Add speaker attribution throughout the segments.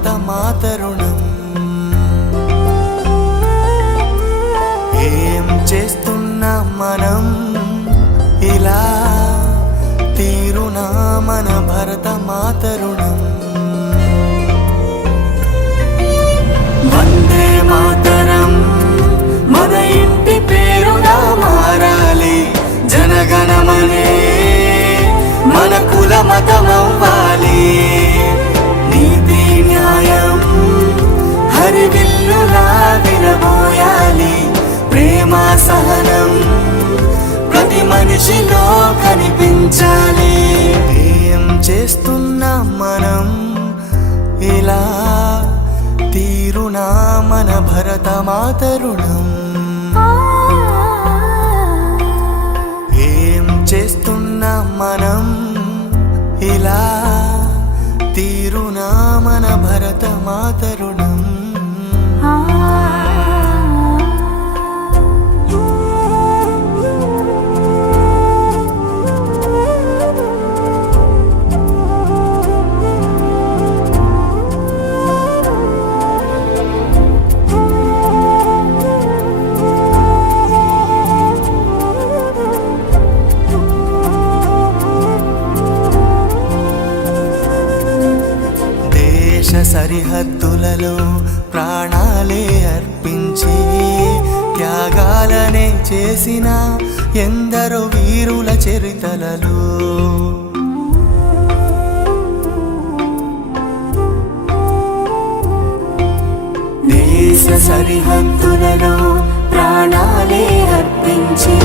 Speaker 1: మాత మాతరు కనిపించాలి ఏం చేస్తున్నాం మనం? ఇలా తీరునా మన భరత మాతరుణం ఏం చేస్తున్నాం మనం? ఇలా తీరునా మన భరత మాతరుణం సరిహద్దులలో ప్రాణాలే అర్పించి త్యాగాలనే చేసిన ఎందరో వీరుల చరితలలో. దేశ సరిహద్దులలో ప్రాణాలే అర్పించి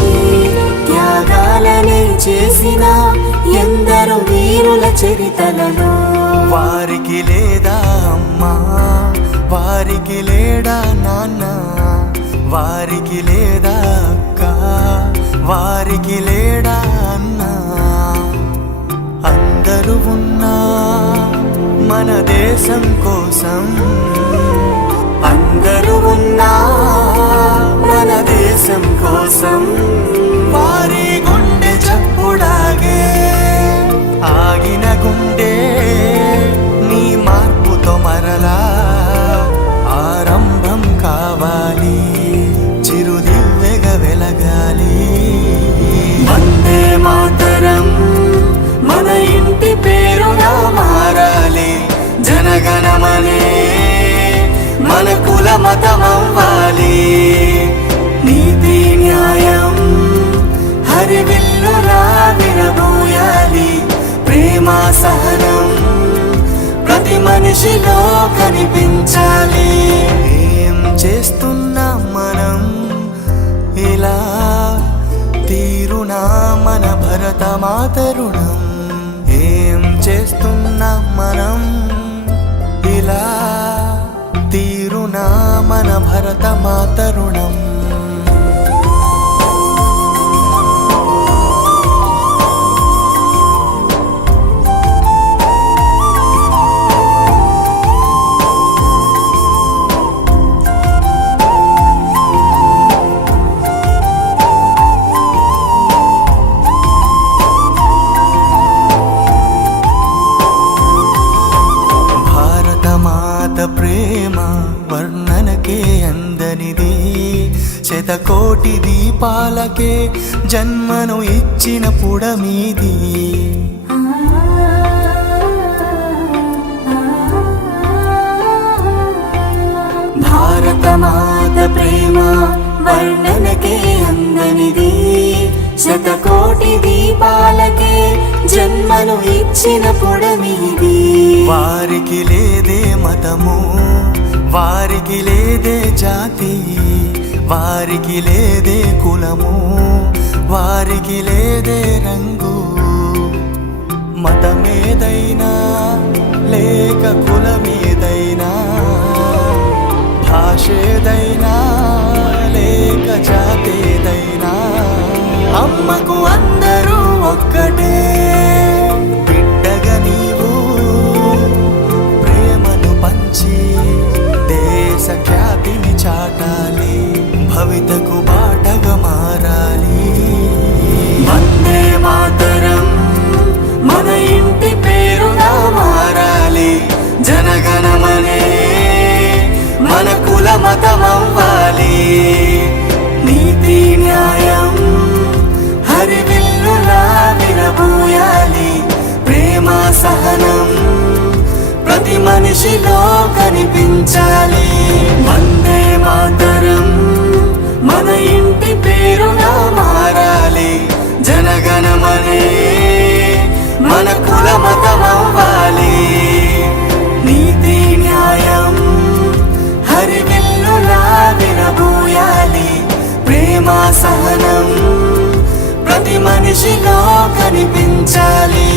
Speaker 1: త్యాగాలనే చేసిన ఎందరో వీరుల చరితలలో. వారికి లేదా అమ్మా? వారికి లేడా నాన్న? వారికి లేదా అక్క? వారికి లేడా అన్న? అందరూ ఉన్నా మన దేశం కోసం. అందరూ ఉన్నా మన దేశం కోసం. వారి గుండె చప్పుడాగే. ఆ జనగణమనే మన కుల మతమవ్వాలి. నీతి న్యాయం హరివిల్లులా విరబోయాలి ప్రేమ సహనం ప్రతి మనిషిలో కనిపించాలి. ఏం చేస్తున్నాం మనం? ఇలా తీరునా మన భరత మాతరుణం ఏం చేస్తున్నాం మనం? తీరునా మన భరత మాతరుణం శతకోటి దీపాలకే జన్మను ఇచ్చిన పుడమీది భారత మాత ప్రేమ వర్ణనకే అందనిది. శతకోటి దీపాలకే జన్మను ఇచ్చిన పుడమీది వారికి లేదే మతము వారికి లేదే జాతి. వారికి లేదే కులము వారికి లేదే రంగు. మతమేదైనా లేక కులమేదైనా భాషేదైనా సహనం ప్రతి మనిషిలో కనిపించాలి వందే మాతరం మన ఇంటి పేరుగా మారాలి. జనగణమనే మన కుల మతం అవ్వాలి నీతి న్యాయం హరివిల్లులా విరబూయాలి ప్రేమ సహనం ప్రతి మనిషిలో కనిపించాలి